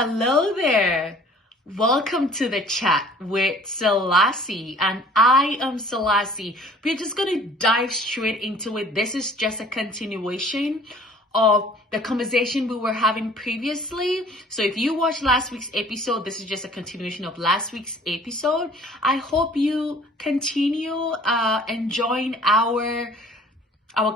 Hello there. Welcome to the chat with Selassie, and I am Selassie. We're just going to dive straight into it. This is just a continuation of the conversation we were having previously. So if you watched last week's episode, this is just a continuation of last week's episode. I hope you continue enjoying our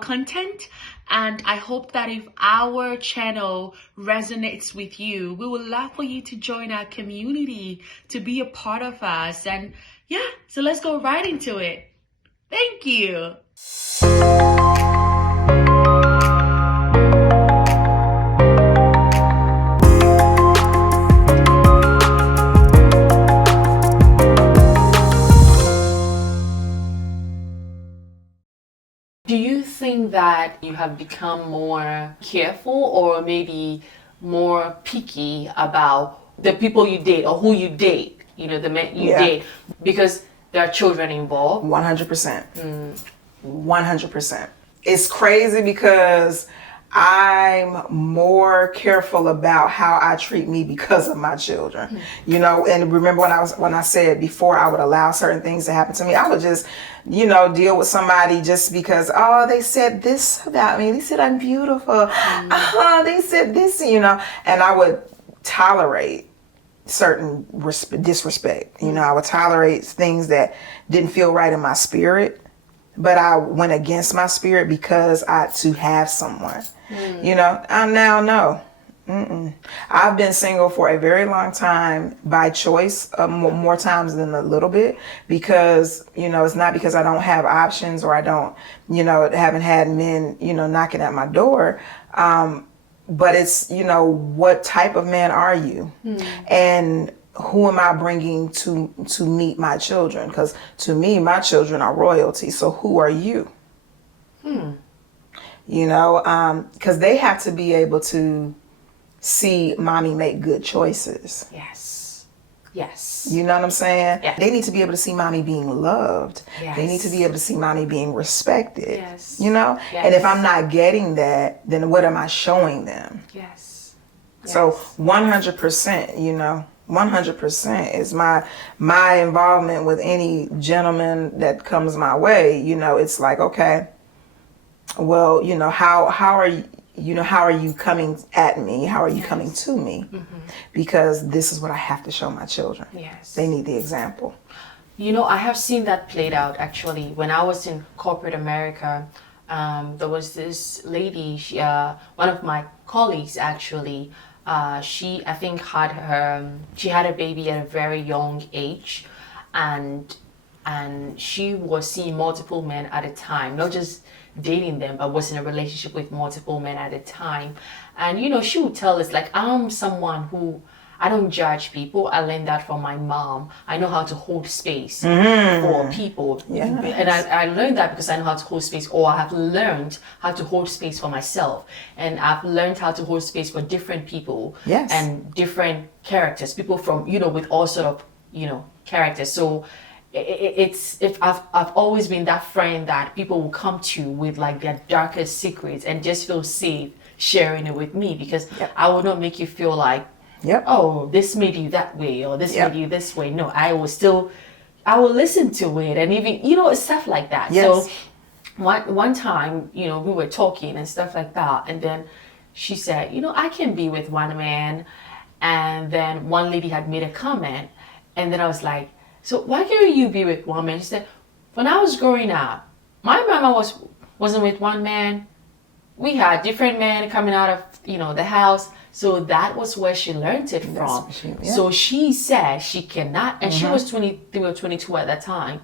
content, and I hope that if our channel resonates with you, we would love for you to join our community, to be a part of us. And yeah, so let's go right into it. Thank you. Do you think that you have become more careful or maybe more picky about the people you date or who you date, the men you date, because there are children involved? 100%. 100%. It's crazy because I'm more careful about how I treat me because of my children. And remember when I said before I would allow certain things to happen to me, I would just, deal with somebody just because, they said this about me. They said I'm beautiful. They said this, and I would tolerate certain disrespect. I would tolerate things that didn't feel right in my spirit. But I went against my spirit because to have someone, I now know. I've been single for a very long time by choice, more times than a little bit, because, it's not because I don't have options or I don't, haven't had men, knocking at my door. But it's, what type of man are you? And who am I bringing to meet my children? Because to me, my children are royalty. So who are you? Because they have to be able to see mommy make good choices. Yes. You know what I'm saying? Yes. They need to be able to see mommy being loved. Yes. They need to be able to see mommy being respected. Yes. Yes. And if I'm not getting that, then what am I showing them? Yes. So 100%, 100% is my involvement with any gentleman that comes my way. It's like, okay, well, how are you, how are you coming at me? How are you coming to me? Because this is what I have to show my children. Yes. They need the example. I have seen that played out actually. When I was in corporate America, there was this lady, one of my colleagues actually, she had a baby at a very young age, and she was seeing multiple men at a time, not just dating them, but was in a relationship with multiple men at a time. And she would tell us, like, I'm someone who, I don't judge people. I learned that from my mom. I know how to hold space for people. Yes. And I learned that because I know how to hold space, or I have learned how to hold space for myself. And I've learned how to hold space for different people. Yes. And different characters, people from, with all sort of, characters. So I've always been that friend that people will come to with like their darkest secrets and just feel safe sharing it with me, because I will not make you feel like, oh, this made you that way or this made you this way. No, I will listen to it, and even stuff like that. Yes. So one time, we were talking and stuff like that, and then she said, I can be with one man, and then one lady had made a comment, and then I was like, so why can't you be with one man? She said, when I was growing up, my mama wasn't with one man. We had different men coming out of the house. So that was where she learned it from. So she said she cannot, and she was 23 or 22 at that time.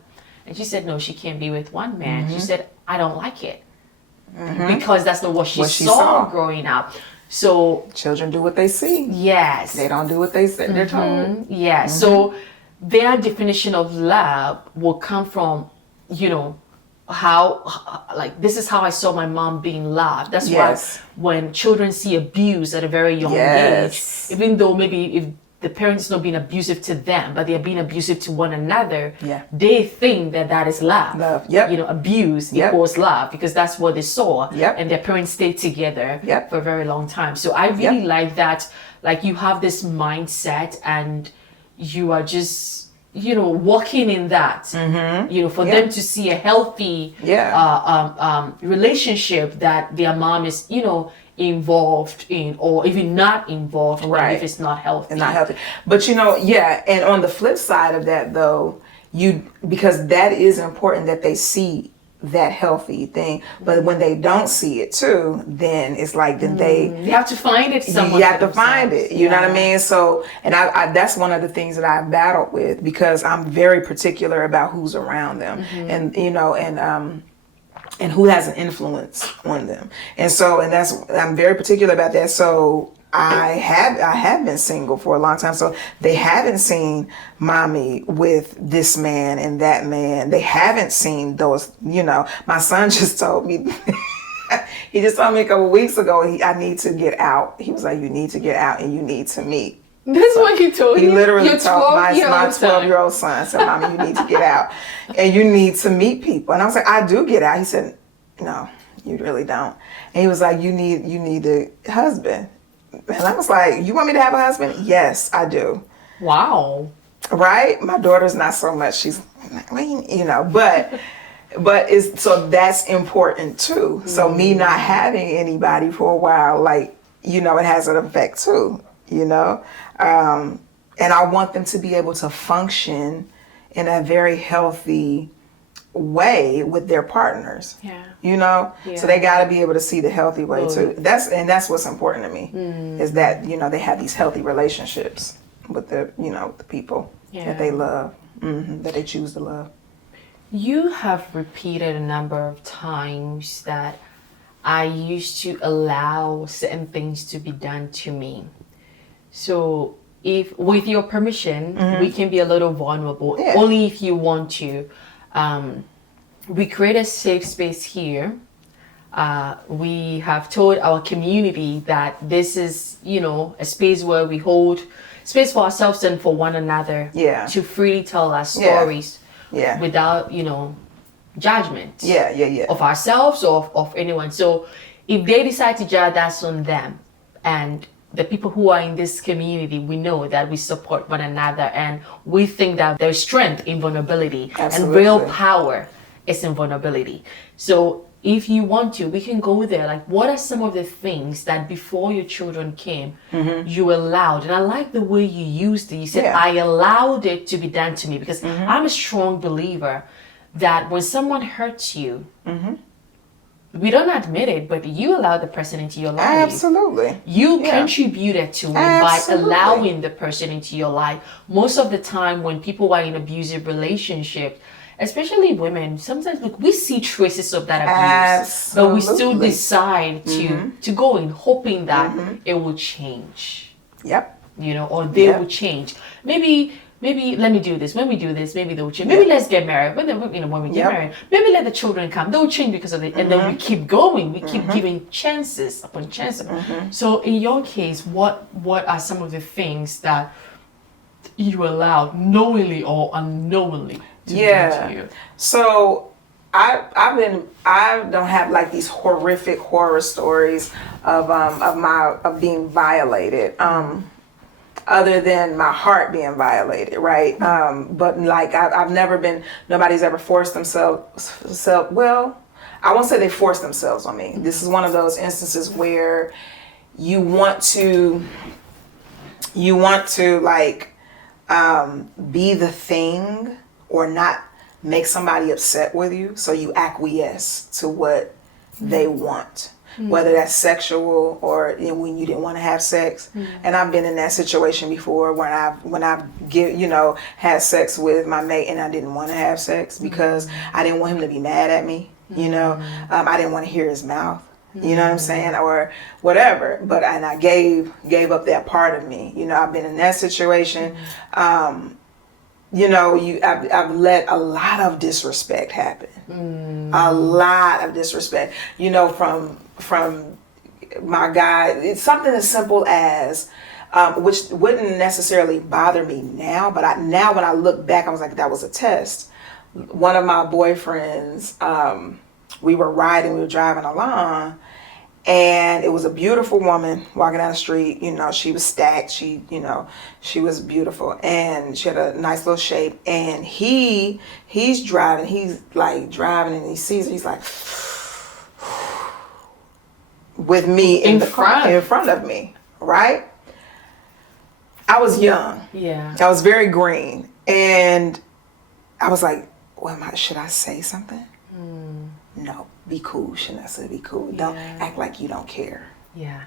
And she said, no, she can't be with one man. She said, I don't like it. Because that's not what she saw growing up. So children do what they see. Yes. They don't do what they say they're told. Yes. So their definition of love will come from, how, like, this is how I saw my mom being loved. That's why when children see abuse at a very young age, even though maybe if the parents not being abusive to them, but they're being abusive to one another, they think that is love. Abuse equals love, because that's what they saw. And their parents stayed together for a very long time. So I really like that like you have this mindset and you are just, walking in that, for them to see a healthy relationship that their mom is, involved in, or even not involved in, if it's not healthy. It's not healthy. But and on the flip side of that though, because that is important that they see that healthy thing, but when they don't see it too, then it's like you have to find it somewhere. You have to find it, you know what I mean? So, and I that's one of the things that I've battled with, because I'm very particular about who's around them, and and who has an influence on them. And so, I'm very particular about that. So I have been single for a long time. So they haven't seen mommy with this man and that man. They haven't seen those, my son just told me, he just told me a couple weeks ago, I need to get out. He was like, you need to get out and you need to meet. That's what he told you? He literally told my 12-year-old son, said, mommy, you need to get out and you need to meet people. And I was like, I do get out. He said, no, you really don't. And he was like, you need a husband. And I was like, you want me to have a husband? Yes, I do. Wow. Right? My daughter's not so much. She's, but so that's important too. So me not having anybody for a while, like, it has an effect too, and I want them to be able to function in a very healthy way with their partners. So they got to be able to see the healthy way too. That's what's important to me, is that they have these healthy relationships with the the people that they love, that they choose to love. You have repeated a number of times that I used to allow certain things to be done to me. So if, with your permission, we can be a little vulnerable, only if you want to. We create a safe space here. We have told our community that this is, a space where we hold space for ourselves and for one another to freely tell our stories without, judgment of ourselves or of anyone. So if they decide to judge, that's on them. And the people who are in this community, we know that we support one another, and we think that there's strength in vulnerability. Absolutely. And real power is in vulnerability. So if you want to, we can go there. Like, what are some of the things that before your children came, you allowed? And I like the way you used it. You said, I allowed it to be done to me, because I'm a strong believer that when someone hurts you, we don't admit it, but you allow the person into your life. Absolutely. You contributed to it by allowing the person into your life. Most of the time when people are in abusive relationships, especially women, sometimes we see traces of that abuse, but we still decide to go in hoping that it will change. Yep. Or they will change. Maybe let me do this. When we do this, maybe they'll change. Maybe let's get married. But then, when we get married, maybe let the children come. They'll change because of it. And then we keep going. We keep giving chances upon chances. So in your case, what are some of the things that you allowed knowingly or unknowingly to be done to you? So I don't have like these horrific horror stories of being violated. Other than my heart being violated, right? But like I've never been. Nobody's ever forced themselves. Well, I won't say they forced themselves on me. This is one of those instances where you want to like be the thing or not make somebody upset with you, so you acquiesce to what they want. Whether that's sexual or when you didn't want to have sex. And I've been in that situation before when I've had sex with my mate and I didn't want to have sex because I didn't want him to be mad at me. I didn't want to hear his mouth. You know what I'm saying, or whatever. And I gave up that part of me. I've been in that situation. I've let a lot of disrespect happen. A lot of disrespect. From my guy. It's something as simple as, which wouldn't necessarily bother me now, but now when I look back, I was like, that was a test. One of my boyfriends, we were driving along, And it was a beautiful woman walking down the street. You know, she was stacked. She, you know, she was beautiful, and she had a nice little shape. And he's driving. He's like driving, and he sees her. He's like, with me in front of me, right? I was young. Yeah. I was very green, and I was like, well, should I say something? No, be cool. Shouldn't I say be cool? Don't act like you don't care. Yeah.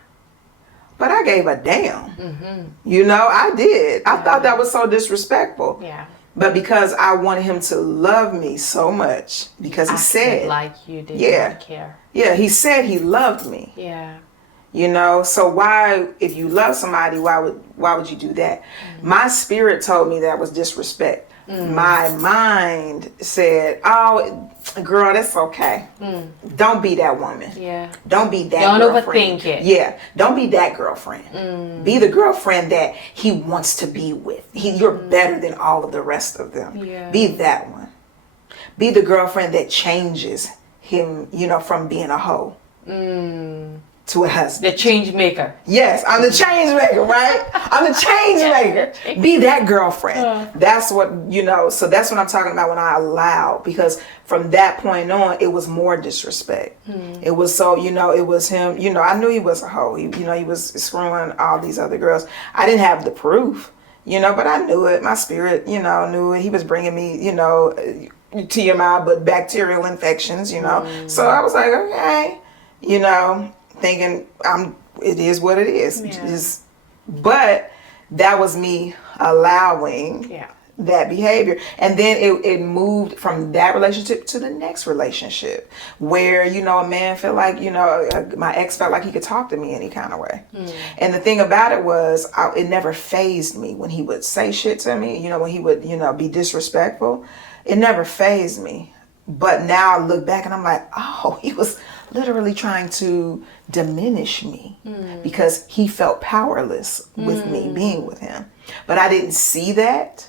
But I gave a damn. You know, I did. I thought that was so disrespectful. Yeah. But because I wanted him to love me so much, because he said, like you did not care. Yeah, he said he loved me. Yeah. You know, so why, if you love somebody, why would you do that? My spirit told me that was disrespect. My mind said, oh, girl, that's okay. Don't be that woman. Yeah. Don't be that Don't girlfriend. overthink it. Yeah. Don't be that girlfriend. Be the girlfriend that he wants to be with. You're better than all of the rest of them. Yeah. Be that one. Be the girlfriend that changes him, you know, from being a hoe to a husband. The change maker. Yes, I'm the change maker, right? I'm the change maker. Be that girlfriend. That's what, you know, so that's what I'm talking about when I allow, because from that point on, it was more disrespect. It was so, you know, it was him, you know, I knew he was a hoe. He, you know, he was screwing all these other girls. I didn't have the proof, you know, but I knew it. My spirit, you know, knew it. He was bringing me, you know, TMI, but bacterial infections, you know. So I was like, okay, you know, thinking it is what it is. But that was me allowing that behavior. And then it moved from that relationship to the next relationship, where, you know, a man felt like, you know, my ex felt like he could talk to me any kind of way. And the thing about it was, it never fazed me when he would say shit to me, you know, when he would, you know, be disrespectful. It never fazed me. But now I look back and I'm like, oh, he was literally trying to diminish me because he felt powerless with me being with him. But I didn't see that.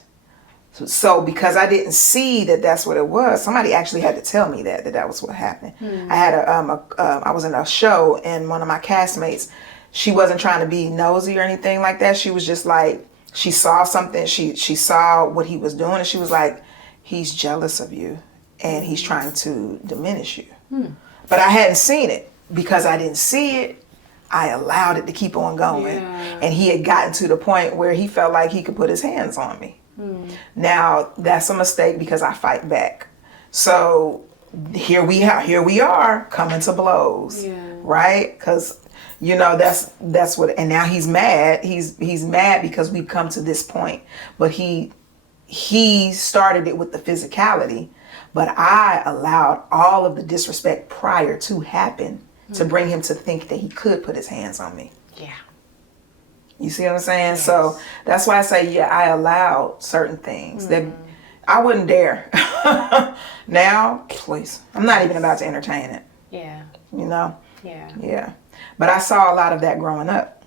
So because I didn't see that that's what it was, somebody actually had to tell me that was what happened. I had I was in a show, and one of my castmates, she wasn't trying to be nosy or anything like that. She was just like, she saw something, she saw what he was doing, and she was like, he's jealous of you and he's trying to diminish you. But I hadn't seen it. Because I didn't see it, I allowed it to keep on going. And he had gotten to the point where he felt like he could put his hands on me. Now, that's a mistake because I fight back. So here we are coming to blows, right? Because, you know, that's what, and now he's mad. He's mad because we've come to this point. But he started it with the physicality. But I allowed all of the disrespect prior to happen to bring him to think that he could put his hands on me. Yeah. You see what I'm saying? Yes. So that's why I say, I allowed certain things that I wouldn't dare. Now, please, I'm not even about to entertain it. Yeah. You know? Yeah. Yeah. But I saw a lot of that growing up.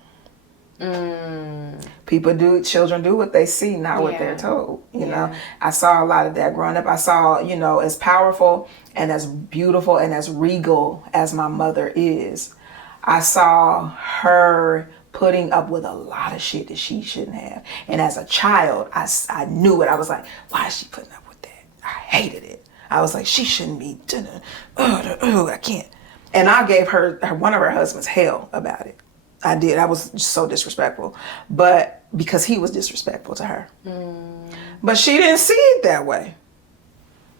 Children do what they see, not what they're told. You know, I saw a lot of that growing up. I saw, you know, as powerful and as beautiful and as regal as my mother is, I saw her putting up with a lot of shit that she shouldn't have. And as a child, I knew it. I was like, why is she putting up with that? I hated it. I was like, she shouldn't be doing it. I can't. And I gave her one of her husbands hell about it. I did. I was so disrespectful. But because he was disrespectful to her. But she didn't see it that way.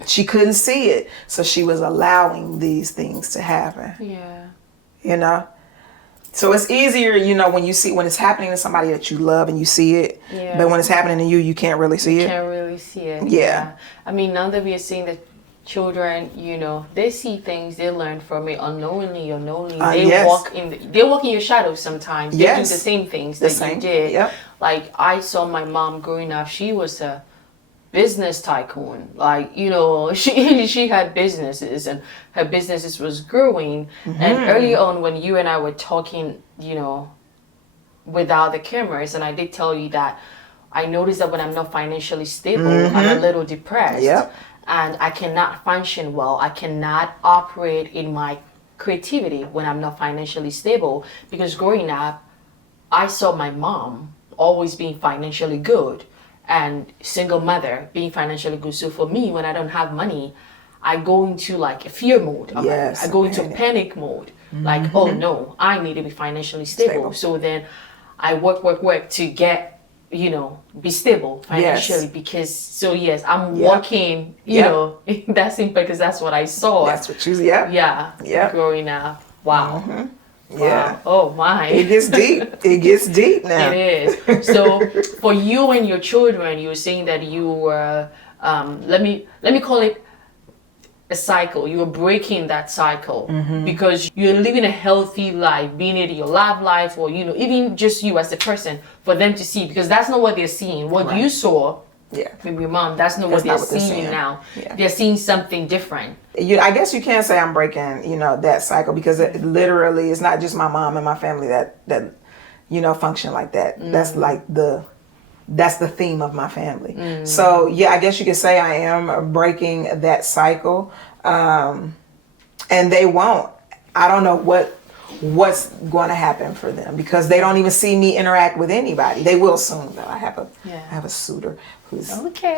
She couldn't see it. So she was allowing these things to happen. Yeah. You know? So it's easier, you know, when it's happening to somebody that you love and you see it. Yeah. But when it's happening to you, you can't really see it. You can't really see it. Yeah. I mean, now that we are seeing that children, you know, they see things, they learn from it unknowingly. They walk in your shadows sometimes. They do the same things that you did. Yep. Like, I saw my mom growing up. She was a business tycoon. Like, you know, she had businesses and her businesses was growing. And early on when you and I were talking, you know, without the cameras, and I did tell you that I noticed that when I'm not financially stable, I'm a little depressed. Yep. And I cannot function well. I cannot operate in my creativity when I'm not financially stable. Because growing up, I saw my mom always being financially good and single mother being financially good. So for me, when I don't have money, I go into like a fear mode. Yes, I go into panic mode. Like, oh no, I need to be financially stable. So then I work to get, be stable financially. Because, so yes, I'm working, that's simple because that's what I saw. That's what you, yeah. Growing up. Wow. Yeah. Wow. Oh my. It gets deep. It gets deep now. It is. So for you and your children, you were saying that you were, let me call it a cycle. You were breaking that cycle because you're living a healthy life, being it your love life or, even just you as a person for them to see, because that's not what they're seeing. What you saw from your mom, that's not what they're seeing now. Yeah. They're seeing something different. I guess you can say I'm breaking, that cycle, because it literally is not just my mom and my family that function like that. That's the theme of my family. So yeah, I guess you could say I am breaking that cycle. And they won't. I don't know what's going to happen for them, because they don't even see me interact with anybody. They will soon though. I have a suitor who's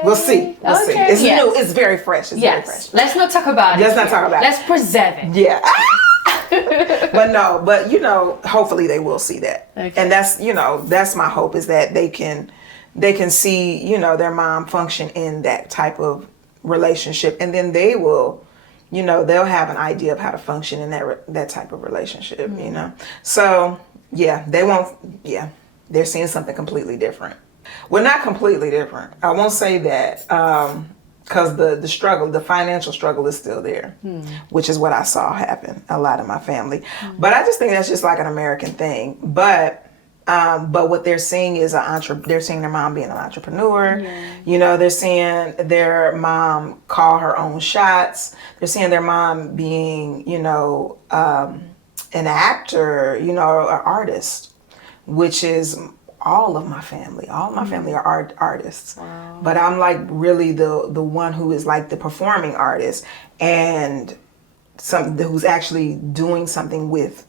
We'll see. It's new. It's very fresh. It's very fresh. Let's not talk about it. Let's not talk about it. Let's preserve it. Yeah. But hopefully they will see that. Okay. And that's my hope, is that they can see, their mom function in that type of relationship, and then they will, they'll have an idea of how to function in that type of relationship, So yeah, they're seeing something completely different. Well, not completely different. I won't say that, because the financial struggle is still there, which is what I saw happen a lot in my family. But I just think that's just like an American thing. But what they're seeing is they're seeing their mom being an entrepreneur. They're seeing their mom call her own shots. They're seeing their mom being, an actor, an artist, which is all of my family. All of my family are artists. Wow. But I'm like really the one who is like the performing artist, and who's actually doing something with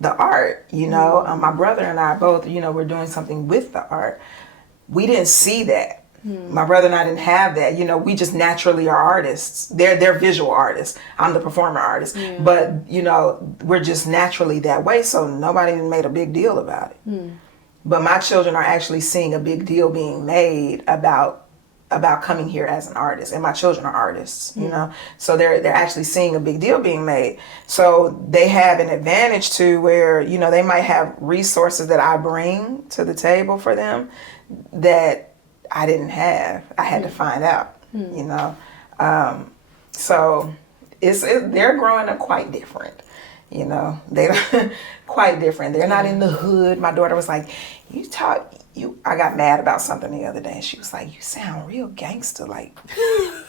the art, my brother and I both, we're doing something with the art. We didn't see that. My brother and I didn't have that. We just naturally are artists. They're visual artists. I'm the performer artist. But, we're just naturally that way. So nobody made a big deal about it. But my children are actually seeing a big deal being made about coming here as an artist, and my children are artists, so they're actually seeing a big deal being made. So they have an advantage to where, they might have resources that I bring to the table for them that I didn't have. I had to find out, so they're growing up quite different. They're quite different. They're not in the hood. My daughter was like, I got mad about something the other day, and she was like, you sound real gangster. Like,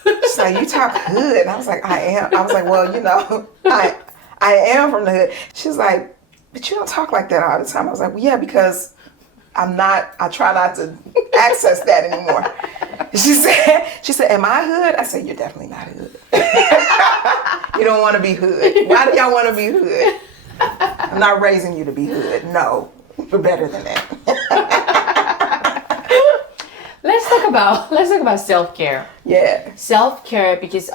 she's like, you talk hood. And I was like, I am. I was like, well, I am from the hood. She's like, but you don't talk like that all the time. I was like, well, yeah, because I try not to access that anymore. She said, am I hood? I said, you're definitely not hood. You don't want to be hood. Why do y'all want to be hood? I'm not raising you to be hood. No, we're better than that. Let's talk about self-care. Yeah. Self-care, because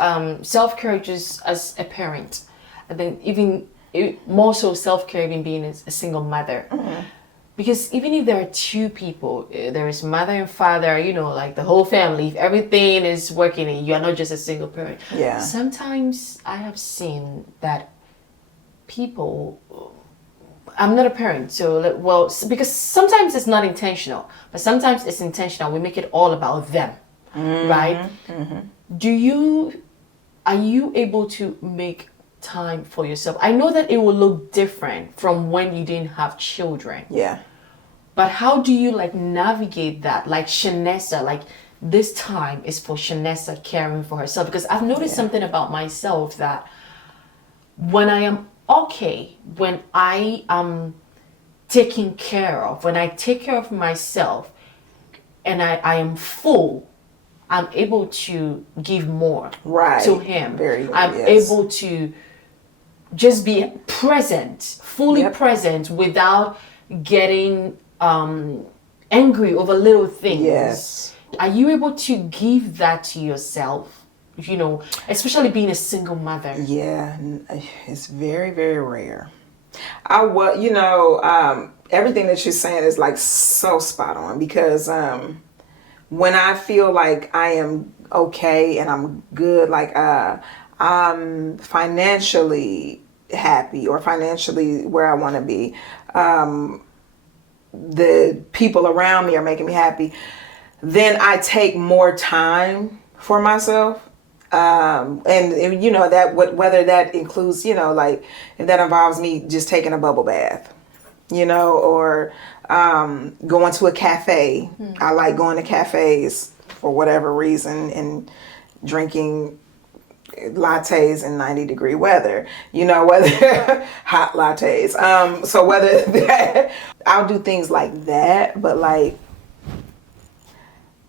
self-care just as a parent, and then even more so self-care even being a single mother. Because even if there are two people, there is mother and father, like the whole family, if everything is working and you're not just a single parent. Yeah. Sometimes I have seen that people, I'm not a parent, because sometimes it's not intentional, but sometimes it's intentional. We make it all about them, right? Are you able to make time for yourself? I know that it will look different from when you didn't have children. Yeah. But how do you navigate that? Like Shanessa, this time is for Shanessa caring for herself. Because I've noticed something about myself, that when I am okay, when I am taken care of, when I take care of myself and I am full, I'm able to give more to him. Very good, I'm able to just be present, fully Yep. present, without getting angry over little things. Yes. Are you able to give that to yourself? You know, especially being a single mother. Yeah, it's very, very rare. Everything that you're saying is like so spot on because when I feel like I am okay and I'm good, like I'm financially happy or financially where I want to be, the people around me are making me happy, then I take more time for myself. And you know that whether that includes, you know, like if that involves me just taking a bubble bath, you know, or going to a cafe. I like going to cafes for whatever reason and drinking lattes in 90-degree weather, you know, whether hot lattes. So whether that, I'll do things like that, but like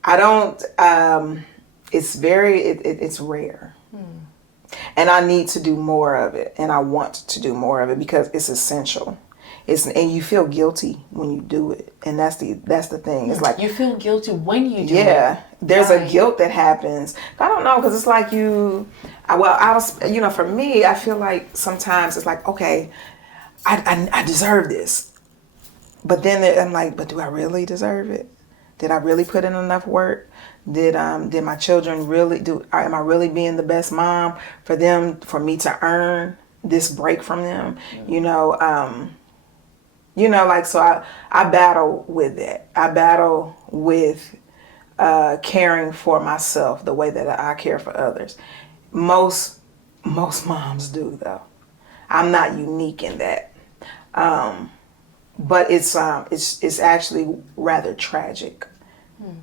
I don't, it's rare. And I need to do more of it. And I want to do more of it because it's essential. And you feel guilty when you do it. And that's the thing. It's like, You feel guilty when you do it. yeah, there's a Right. guilt that happens. I don't know, because it's like for me, I feel like sometimes it's like, okay, I deserve this. But then I'm like, but do I really deserve it? Did I really put in enough work? Did my children really am I really being the best mom for me to earn this break from them? Like, so I battle with that. I battle with caring for myself the way that I care for others. Most moms do, though. I'm not unique in that. But it's actually rather tragic.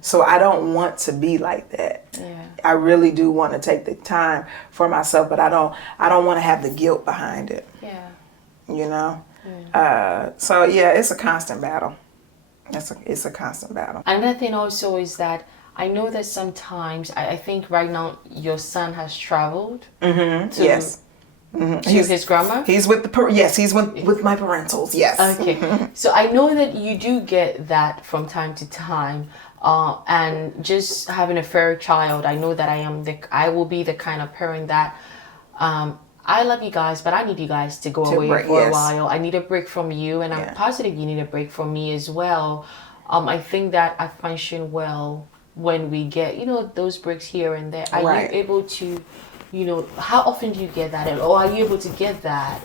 So I don't want to be like that. Yeah. I really do want to take the time for myself, but I don't want to have the guilt behind it. Yeah. You know. So yeah, it's a constant battle. It's a constant battle. Another thing also is that I know that sometimes I think right now your son has traveled to Yes. to his grandma. He's with he's with my parentals. Yes. Okay, so I know that you do get that from time to time, and just having a fairy child, I know that I will be the kind of parent that, I love you guys, but I need you guys to go away break, for a yes. while. I need a break from you, and Yeah. I'm positive you need a break from me as well. I think that I function well when we get, those breaks here and there. Are Right. you able to, how often do you get that, or are you able to get that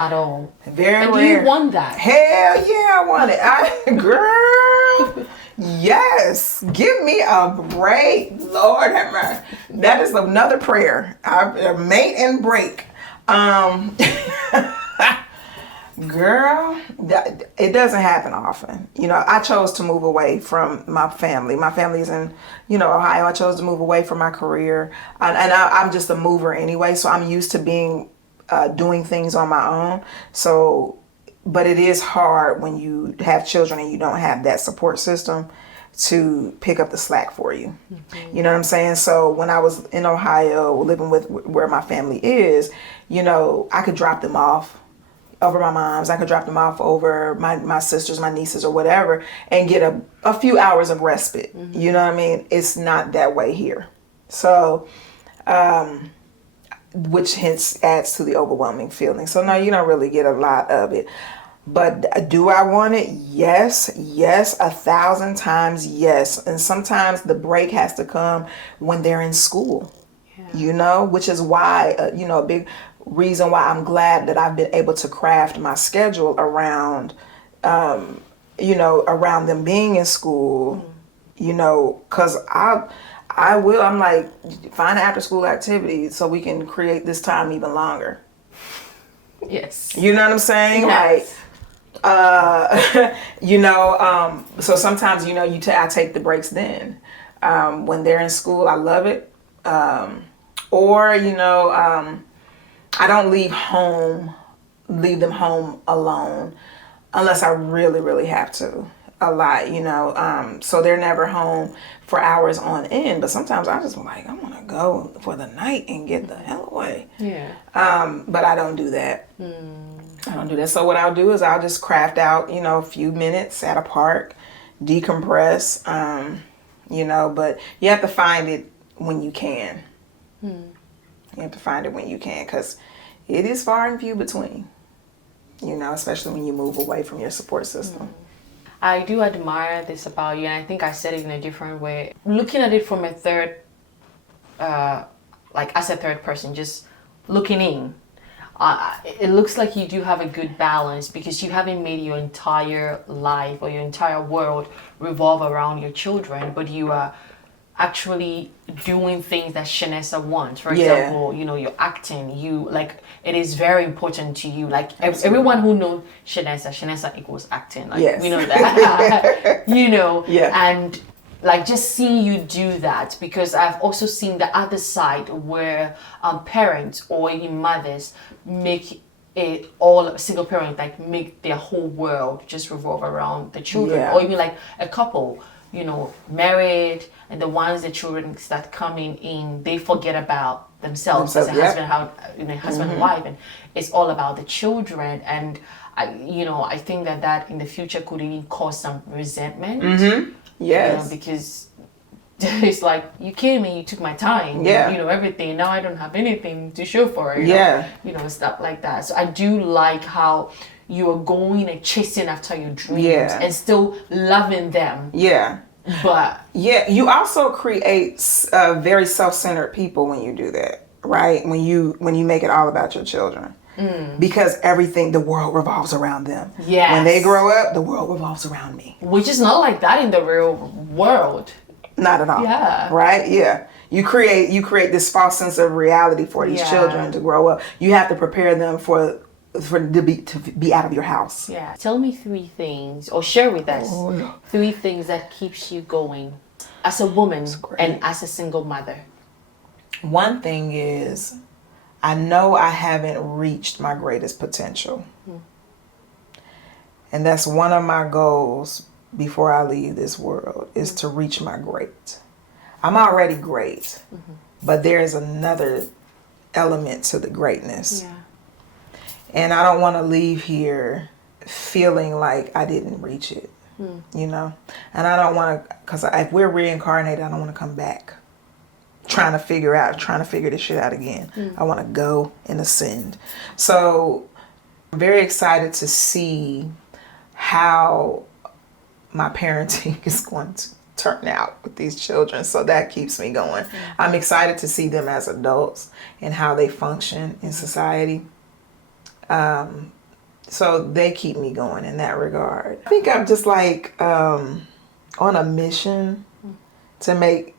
at all? Very And do rare. you want that? Hell yeah, I want it. Girl, yes. Give me a break. Lord have mercy. That is another prayer. Mate and break. Girl, it doesn't happen often. I chose to move away from my family. My family is in, Ohio. I chose to move away from my career. And I'm just a mover anyway, so I'm used to doing things on my own. So, but it is hard when you have children and you don't have that support system to pick up the slack for you. You know what I'm saying? So when I was in Ohio living with where my family is, I could drop them off over my mom's. I could drop them off over my sisters, my nieces, or whatever, and get a few hours of respite. You know what I mean? It's not that way here. So, which hence adds to the overwhelming feeling. So no, you don't really get a lot of it. But do I want it? Yes, 1,000 times yes. And sometimes the break has to come when they're in school, which is why, a big reason why I'm glad that I've been able to craft my schedule around, around them being in school, because I'm like, find an after school activity so we can create this time even longer. Yes. You know what I'm saying? Yes. So sometimes, I take the breaks then. When they're in school, I love it. I don't leave them home alone unless I really, really have to. a lot, you know. So they're never home for hours on end. But sometimes I just like, I want to go for the night and get the hell away. Yeah. But I don't do that. I don't do that. So what I'll do is I'll just craft out, you know, a few minutes at a park, decompress, you know, but you have to find it when you can. You have to find it when you can, because it is far and few between, you know, especially when you move away from your support system. I do admire this about you, and I think I said it in a different way. Looking at it from a third, like as a third person, just looking in, it looks like you do have a good balance, because you haven't made your entire life or your entire world revolve around your children, but you are actually doing things that Shanessa wants. For example, you know, you're acting, you like, it is very important to you. Like everyone who knows Shanessa equals acting. Like we know that, you know, and like just seeing you do that, because I've also seen the other side where parents or even mothers make it all single parent, like make their whole world just revolve around the children, or even like a couple, you know, married, and the ones the children start coming in, they forget about themselves as a husband and wife, and it's all about the children. And I think that in the future could even cause some resentment. Yes, you know, because it's like, you came and you took my time, you know, everything. Now I don't have anything to show for it. You know, stuff like that. So I do like how you are going and chasing after your dreams and still loving them. But you also create very self-centered people when you do that, right? When you make it all about your children, because the world revolves around them. When they grow up, the world revolves around me. Which is not like that in the real world. Not at all. Right? You create this false sense of reality for these children to grow up. You have to prepare them to be out of your house. Tell me 3 things, or share with us 3 things that keeps you going as a woman and as a single mother. One thing is, I know I haven't reached my greatest potential. And that's one of my goals before I leave this world, is to reach my great. I'm already great, but there's another element to the greatness. And I don't want to leave here feeling like I didn't reach it, you know? And I don't want to, because if we're reincarnated, I don't want to come back trying to figure this shit out again. I want to go and ascend. So I'm very excited to see how my parenting is going to turn out with these children. So that keeps me going. I'm excited to see them as adults and how they function in society. So they keep me going in that regard. I think I'm just like on a mission to make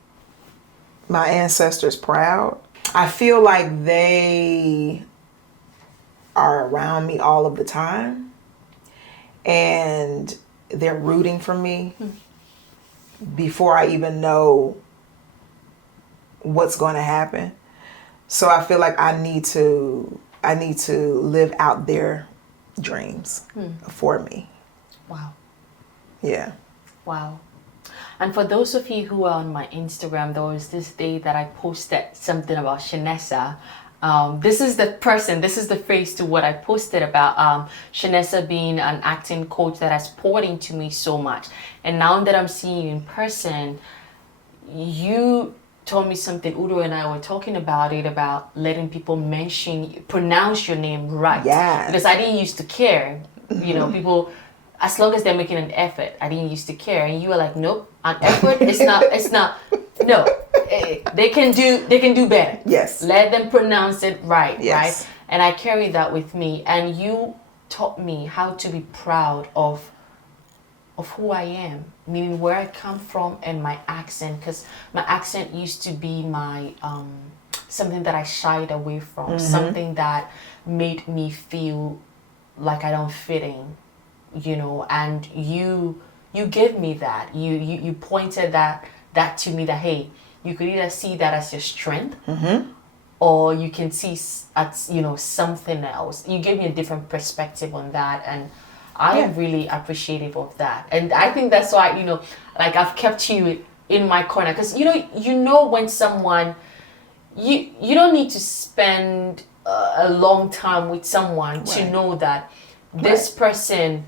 my ancestors proud. I feel like they are around me all of the time, and they're rooting for me before I even know what's going to happen. So I feel like I need to live out their dreams for me. Wow. Yeah. Wow. And for those of you who are on my Instagram, there was this day that I posted something about Shanessa. This is the face to what I posted about Shanessa being an acting coach that has poured into me so much. And now that I'm seeing you in person, you told me something. Udo and I were talking about it, about letting people pronounce your name right. Because I didn't used to care. You know, people, as long as they're making an effort, I didn't used to care. And you were like, nope, an effort, it's not, no. They can do better. Yes. Let them pronounce it right, yes. right? And I carry that with me. And you taught me how to be proud of who I am, meaning where I come from and my accent, because my accent used to be my something that I shied away from, something that made me feel like I don't fit in, you know. And you gave me that. You pointed that to me, that hey, you could either see that as your strength, or you can see as something else. You gave me a different perspective on that, and I Yeah. am really appreciative of that. And I think that's why, like I've kept you in my corner. Because, when someone, you don't need to spend a long time with someone to Right. know that this person,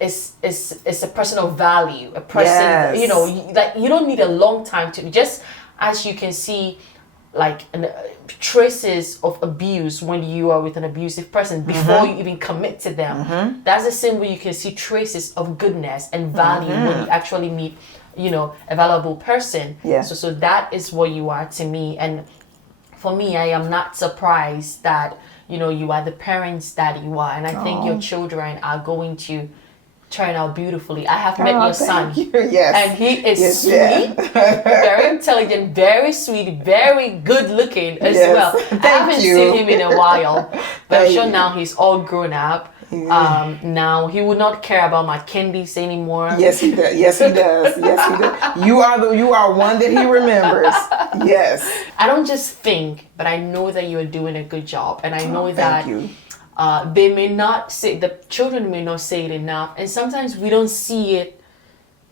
is a person of value, a person, Yes. that you don't need a long time to, just as you can see like traces of abuse when you are with an abusive person before you even commit to them. That's the same way you can see traces of goodness and value when you actually meet, a valuable person. Yeah. So that is what you are to me. And for me, I am not surprised that, you are the parents that you are. And I think your children are going to turn out beautifully. I have met Oh, your thank son. you. Yes. And he is Yes, sweet, yeah. very intelligent, very sweet, very good looking as Yes. well. I Thank haven't you. seen him in a while, but I'm Thank sure you. now he's all grown up. Now he would not care about my candies anymore. Yes, he does. Yes, he does. Yes, he does. You are one that he remembers. Yes. I don't just think, but I know that you're doing a good job, and I know Thank that you. they may not say, the children may not say it enough, and sometimes we don't see it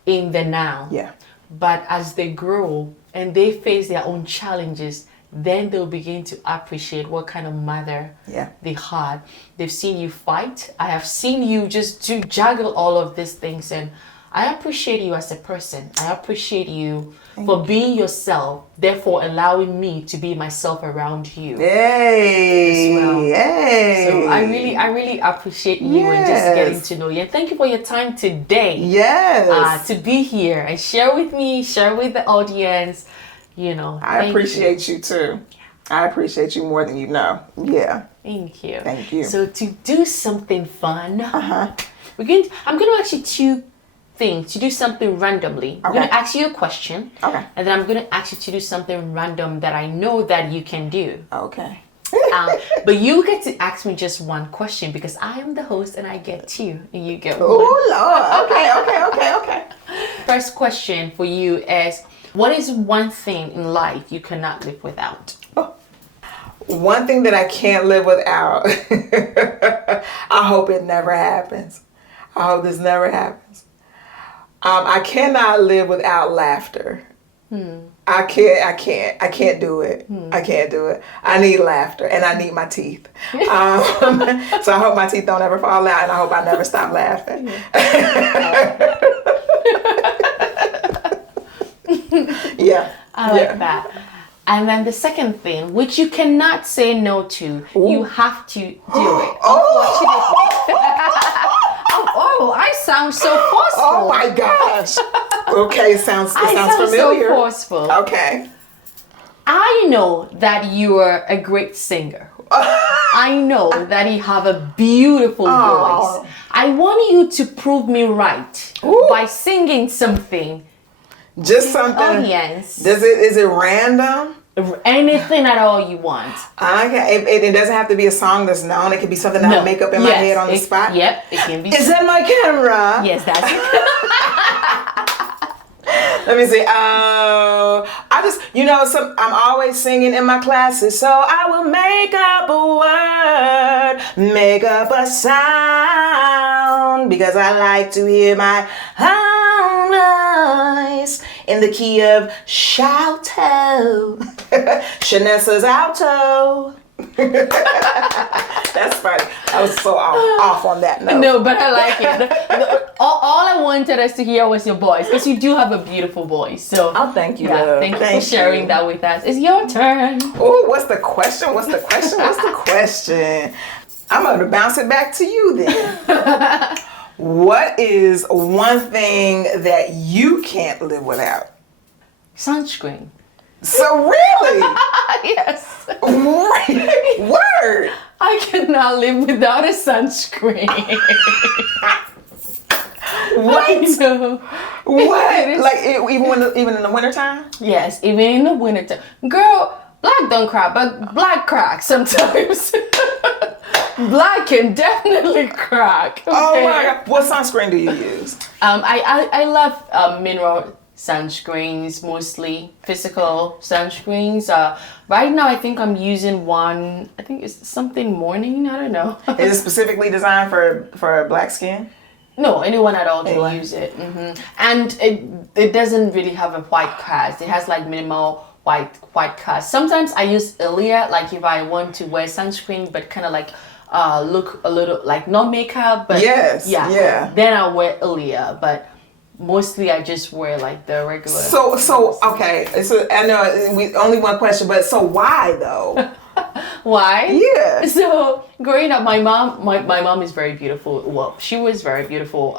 in the now. Yeah. But as they grow and they face their own challenges, then they'll begin to appreciate what kind of mother Yeah. they had. They've seen you fight. I have seen you just to juggle all of these things, and I appreciate you as a person. I appreciate you for being yourself, therefore allowing me to be myself around you. Hey. As well. Hey. So I really appreciate you and just Yes. getting to know you. And thank you for your time today. Yes. To be here and share with me, share with the audience. I thank appreciate you too. I appreciate you more than you know. Yeah. Thank you. Thank you. So to do something fun, Uh-huh. I'm going to ask you two things, to do something randomly. I'm going Okay. to ask you a question. Okay. And then I'm going to ask you to do something random that I know that you can do. Okay. But you get to ask me just one question because I am the host and I get two and you get one. Oh Lord. Okay. First question for you is, what is one thing in life you cannot live without? One thing that I can't live without. I hope it never happens. I hope this never happens. I cannot live without laughter. I can't do it. I can't do it. I need laughter and I need my teeth. So I hope my teeth don't ever fall out and I hope I never stop laughing. Yeah. I like that. And then the second thing, which you cannot say no to, you have to do it. Oh, I sound so forceful. Oh my gosh. Okay, it sounds I sound familiar. so forceful. Okay. I know that you are a great singer. I know that you have a beautiful Oh. voice. I want you to prove me right Ooh. by singing something. Just something. Audience. Is it random? Anything at all you want. Okay. It doesn't have to be a song that's known. It could be something that I make up in my head on the spot. Yep, it can be. Is that my camera? Yes, that's it. Let me see. I'm always singing in my classes, so I will make up a word, make up a sound, because I like to hear my own voice in the key of Shalto. Shanessa's alto. That's funny. I was so off on that note. No, but I like it. All I wanted us to hear was your voice, because you do have a beautiful voice. So, Oh, thank you. yeah, love. thank you for sharing that with us. It's your turn. Oh, what's the question? I'm going to bounce it back to you then. What is one thing that you can't live without? Sunscreen. So really? Yes. Word. I cannot live without a sunscreen. What? I know. What? It is- Like even in the wintertime? Yes, even in the winter. Girl, black don't crack, but black cracks sometimes. Black can definitely crack. Oh okay? my God. What sunscreen do you use? I love mineral sunscreens, mostly physical sunscreens. Right now, I think I'm using one. I think it's something morning. I don't know. Is it specifically designed for black skin? No, anyone at all can Anyone. use it. And it doesn't really have a white cast. It has like minimal white cast. Sometimes I use Ilia, like if I want to wear sunscreen, but kind of like look a little like no makeup, but Yes, yeah. Then I wear Ilia, but mostly I just wear like the regular. So okay. So I know we only one question, but so why though? Why? Yeah. So growing up, my mom is very beautiful. Well, she was very beautiful.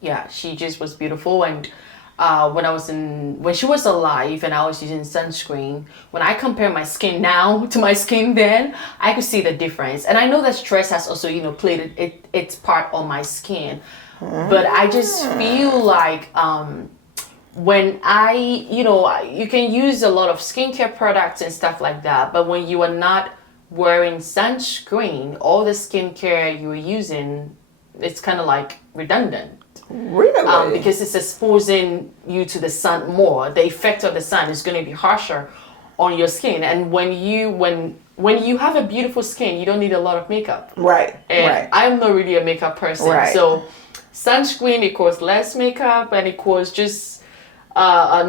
Yeah, she just was beautiful. And when she was alive and I was using sunscreen, when I compare my skin now to my skin then, I could see the difference. And I know that stress has also, played its part on my skin. But I just feel like when you can use a lot of skincare products and stuff like that, but when you are not wearing sunscreen, all the skincare you are using, it's kind of like redundant. Really? Because it's exposing you to the sun more. The effect of the sun is going to be harsher on your skin. And when you have a beautiful skin, you don't need a lot of makeup. Right. And right. I'm not really a makeup person. Right. So sunscreen equals less makeup and equals just a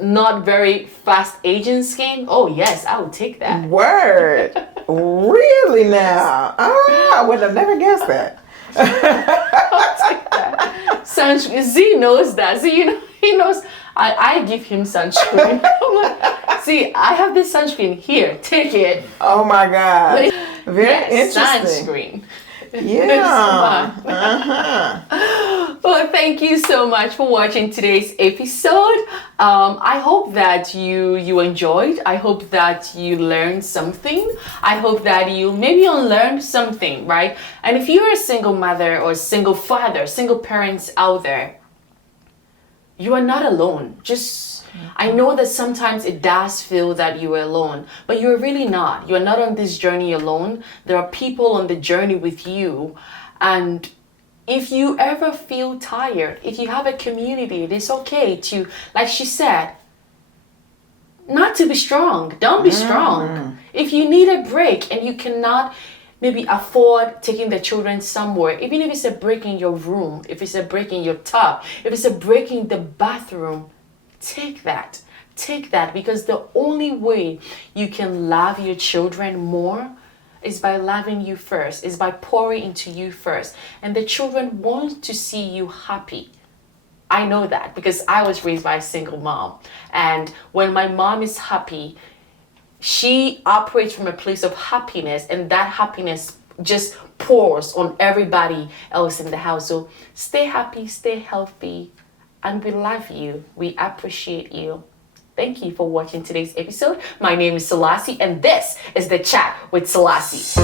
not very fast aging skin. Oh yes, I would take that. Word. Really now? I would have never guessed that. Sunscreen. Z knows that. Z, he knows. I give him sunscreen. I'm like, see, I have this sunscreen here. Take it. Oh my God. Very Yes, interesting. sunscreen. Yeah. Well, thank you so much for watching today's episode. I hope that you enjoyed. I hope that you learned something. I hope that you maybe unlearned something, right? And if you're a single mother or single father, single parents out there, you are not alone. I know that sometimes it does feel that you are alone, but you're really not. You're not on this journey alone. There are people on the journey with you. And if you ever feel tired, if you have a community, it is okay to, like she said, not to be strong. Don't be strong. If you need a break and you cannot maybe afford taking the children somewhere, even if it's a break in your room, if it's a break in your tub, if it's a break in the bathroom, take that, because the only way you can love your children more is by loving you first, is by pouring into you first. And the children want to see you happy. I know that because I was raised by a single mom. And when my mom is happy, she operates from a place of happiness, and that happiness just pours on everybody else in the house. So stay happy, stay healthy, and we love you. We appreciate you. Thank you for watching today's episode. My name is Selassie, and this is The Chat with Selassie.